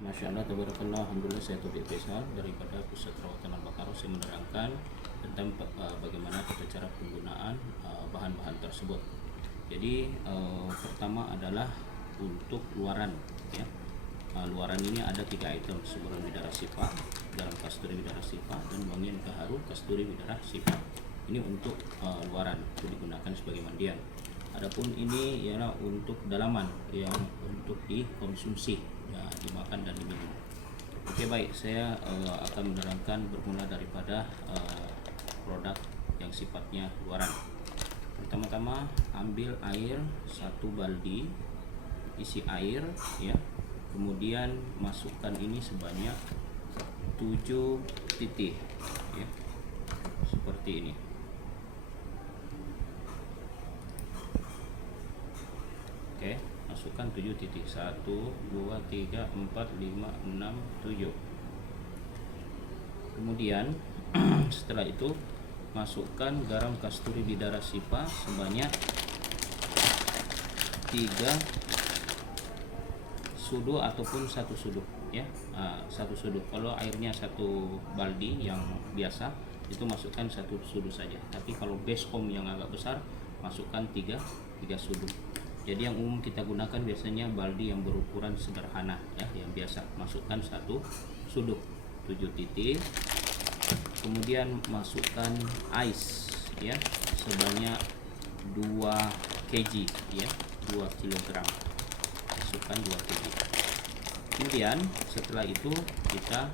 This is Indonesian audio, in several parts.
Masya Allah, tabarakallah, alhamdulillah, saya Taufik Faisal daripada Pusat Rawatan Al-Baqarah. Saya menerangkan tentang bagaimana tata cara penggunaan bahan-bahan tersebut. Jadi pertama adalah untuk luaran, ya. Luaran ini ada 3 item: semburan bidara sifa, garam kasturi bidara sifa, dan wangian gaharu kasturi bidara sifa. Ini untuk luaran, itu digunakan sebagai mandian. Adapun ini ialah untuk dalaman yang untuk dikonsumsi, ya, dimakan dan diminum. Oke, baik, saya akan menerangkan bermula daripada produk yang sifatnya luaran. Pertama-tama ambil air 1 baldi, isi air, ya. Kemudian masukkan ini sebanyak 7 titik, ya, seperti ini. Oke, masukkan 7 titik. 1, 2, 3, 4, 5, 6, 7. Kemudian setelah itu masukkan garam kasturi bidara sifa sebanyak 3 sudu ataupun 1 sudu, ya. 1 sudu. Kalau airnya 1 baldi yang biasa itu masukkan 1 sudu saja. Tapi kalau baskom yang agak besar masukkan 3 sudu. Jadi yang umum kita gunakan biasanya baldi yang berukuran sederhana, ya, yang biasa. Masukkan 1 suduk, 7 titik. Kemudian masukkan ais, ya, sebanyak 2 kg, ya, 2 kg. Masukkan 2 kg. Kemudian setelah itu kita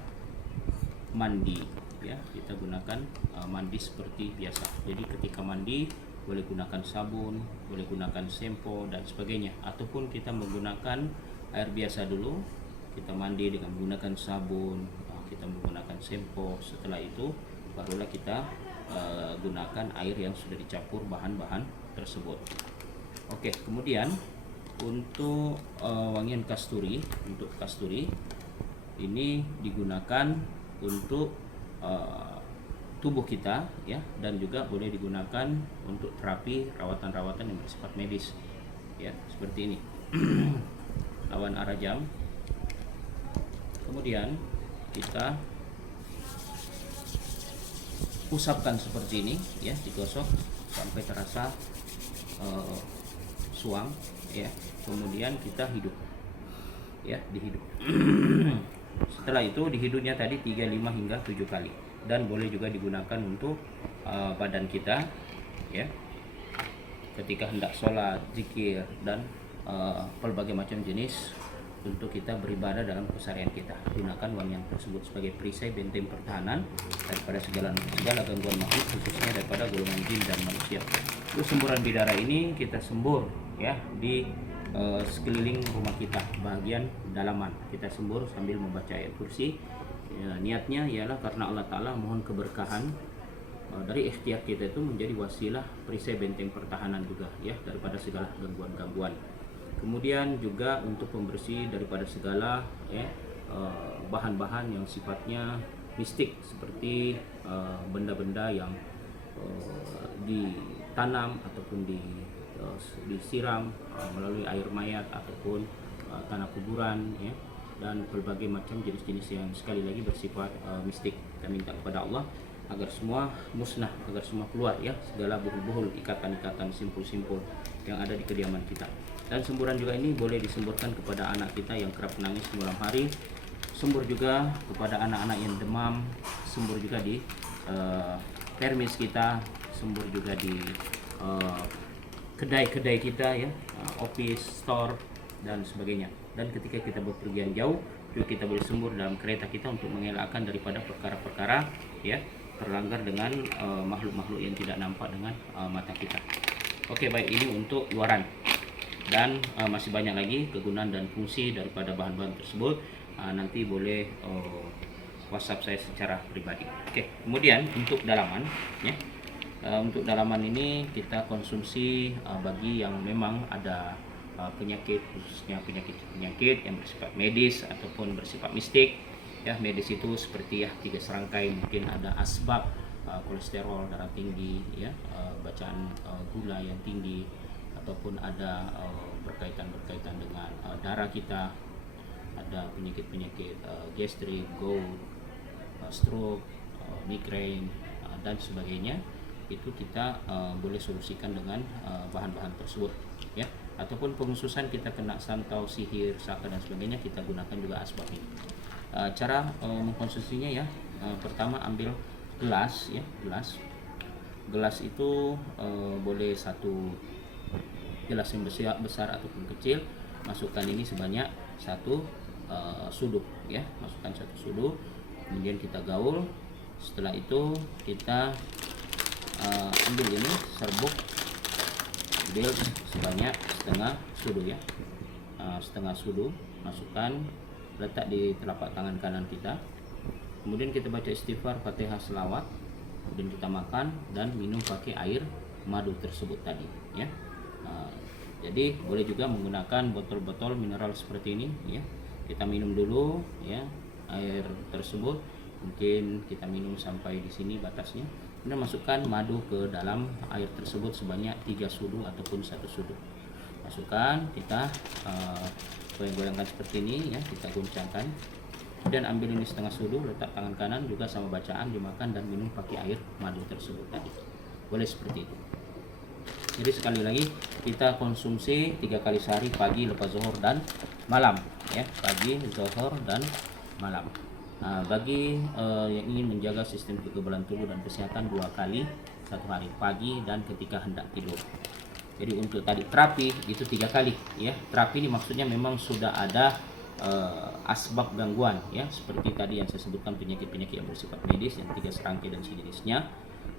mandi, ya. Kita gunakan mandi seperti biasa. Jadi ketika mandi boleh gunakan sabun, boleh gunakan sampo dan sebagainya, ataupun kita menggunakan air biasa dulu, kita mandi dengan menggunakan sabun, kita menggunakan sampo. Setelah itu barulah kita gunakan air yang sudah dicampur bahan-bahan tersebut. Oke, kemudian untuk wangian kasturi, untuk kasturi ini digunakan untuk tubuh kita, ya, dan juga boleh digunakan untuk terapi rawatan-rawatan yang bersifat medis, ya, seperti ini. Lawan arajam. Kemudian kita usapkan seperti ini, ya, digosok sampai terasa suam, ya. Kemudian kita hidup, ya, dihidup. Setelah itu dihidupnya tadi 3, 5 hingga 7 kali, dan boleh juga digunakan untuk badan kita, ya, ketika hendak sholat, zikir, dan berbagai macam jenis untuk kita beribadah dalam keseharian kita. Gunakan wangian tersebut sebagai perisai benteng pertahanan daripada segala gangguan makhluk, khususnya daripada golongan jin dan manusia. Terus semburan bidara ini kita sembur, ya, di sekeliling rumah kita, bagian dalaman kita sembur sambil membaca ayat kursi, ya. Niatnya ialah karena Allah Ta'ala mohon keberkahan dari ikhtiar kita itu menjadi wasilah perisai benteng pertahanan juga, ya, daripada segala gangguan-gangguan. Kemudian juga untuk pembersih daripada segala, ya, bahan-bahan yang sifatnya mistik, seperti benda-benda yang ditanam ataupun disiram melalui air mayat ataupun tanah kuburan, ya, dan berbagai macam jenis-jenis yang sekali lagi bersifat mistik. Kita minta kepada Allah agar semua musnah, agar semua keluar, ya, segala buhul-buhul, ikatan-ikatan, simpul-simpul yang ada di kediaman kita. Dan semburan juga ini boleh disemburkan kepada anak kita yang kerap menangis di malam hari, sembur juga kepada anak-anak yang demam, sembur juga di permis kita, sembur juga di kedai-kedai kita, ya, office, store, dan sebagainya. Dan ketika kita berpergian jauh juga kita boleh sembur dalam kereta kita untuk mengelakkan daripada perkara-perkara, ya, terlanggar dengan makhluk-makhluk yang tidak nampak dengan mata kita. Oke, baik, ini untuk luaran. Dan masih banyak lagi kegunaan dan fungsi daripada bahan-bahan tersebut. Nanti boleh WhatsApp saya secara pribadi. Oke, kemudian untuk dalaman, ya. Untuk dalaman ini kita konsumsi bagi yang memang ada penyakit, khususnya penyakit yang bersifat medis ataupun bersifat mistik, ya. Medis itu seperti, ya, 3 serangkai, mungkin ada asbab kolesterol darah tinggi, ya, bacaan gula yang tinggi, ataupun ada berkaitan dengan darah kita, ada penyakit-penyakit gastrik, gout, stroke, migrain, dan sebagainya, itu kita boleh solusikan dengan bahan-bahan tersebut ya. Ataupun pengkhususan kita kena santau, sihir, saka dan sebagainya, kita gunakan juga asbab ini. Cara mengkonsumsinya ya, pertama ambil gelas ya, gelas itu boleh satu gelas yang besar ataupun kecil, masukkan ini sebanyak satu suduk ya, masukkan satu suduk, kemudian kita gaul. Setelah itu kita ambil ini serbuk, ambil sebanyak setengah sudu ya, setengah sudu, masukkan, letak di telapak tangan kanan kita, kemudian kita baca istighfar, Fatihah, selawat, kemudian kita makan dan minum pakai air madu tersebut tadi ya. Jadi boleh juga menggunakan botol-botol mineral seperti ini ya. Kita minum dulu ya air tersebut, mungkin kita minum sampai di sini batasnya, kemudian masukkan madu ke dalam air tersebut sebanyak 3 sudu ataupun 1 sudu. Masukkan, kita goyang-goyangkan seperti ini ya, kita goncangkan. Kemudian ambil ini setengah sudu, letak tangan kanan juga sama bacaan, dimakan dan minum pakai air madu tersebut tadi. Boleh seperti itu. Jadi sekali lagi kita konsumsi 3 kali sehari, pagi, lepas zuhur dan malam ya, pagi, zuhur dan malam. Bagi yang ingin menjaga sistem kekebalan tubuh dan kesehatan 2 kali satu hari, pagi dan ketika hendak tidur. Jadi untuk tadi terapi itu 3 kali ya. Terapi ini maksudnya memang sudah ada asbab gangguan ya, seperti tadi yang saya sebutkan, penyakit-penyakit yang bersifat medis yang 3 serangkai dan sejenisnya,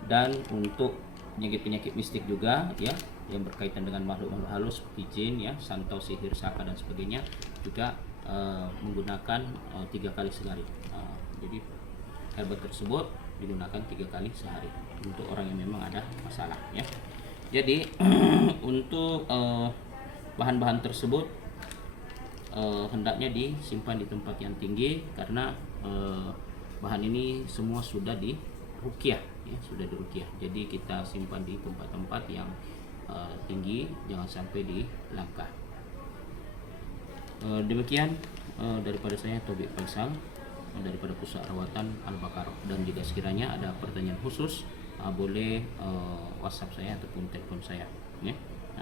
dan untuk penyakit-penyakit mistik juga ya, yang berkaitan dengan makhluk-makhluk halus seperti jin ya, santau, sihir, saka dan sebagainya, juga menggunakan 3 kali sehari. Jadi herbal tersebut digunakan 3 kali sehari untuk orang yang memang ada masalah ya. Jadi untuk bahan-bahan tersebut hendaknya disimpan di tempat yang tinggi, karena bahan ini semua sudah di ruqyah ya, sudah di ruqyah. Jadi kita simpan di tempat-tempat yang tinggi, jangan sampai dilangkah. Demikian daripada saya, Taufik Faisal, daripada Pusat Rawatan Al-Baqarah. Dan jika sekiranya ada pertanyaan khusus, boleh WhatsApp saya ataupun telepon saya ya.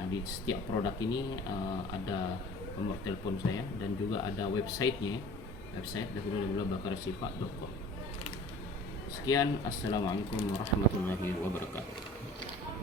Di setiap produk ini ada nomor telepon saya dan juga ada websitenya, website www.baqarahshifa.com. Sekian, assalamualaikum warahmatullahi wabarakatuh.